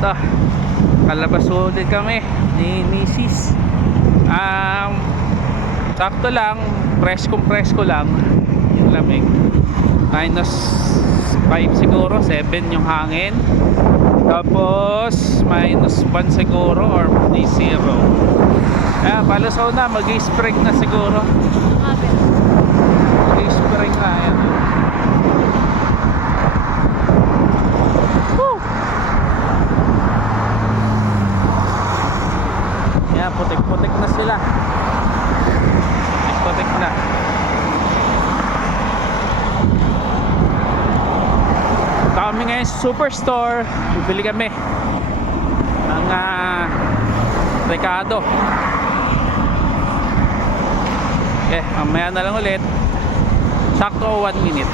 Ito, kalabas ulit kami ni Mrs. Sakto lang, presko lang yung lamig. -5 siguro, 7 yung hangin. Tapos -1 siguro or -0. Palusaw na, mag-spring na siguro. Mag-spring na yan. Yan, putik-putik na sila. Putik na. Kami ngayon sa Superstore, bibili kami ng Recado. Okay, mamaya na lang ulit. Sakto 1 minute.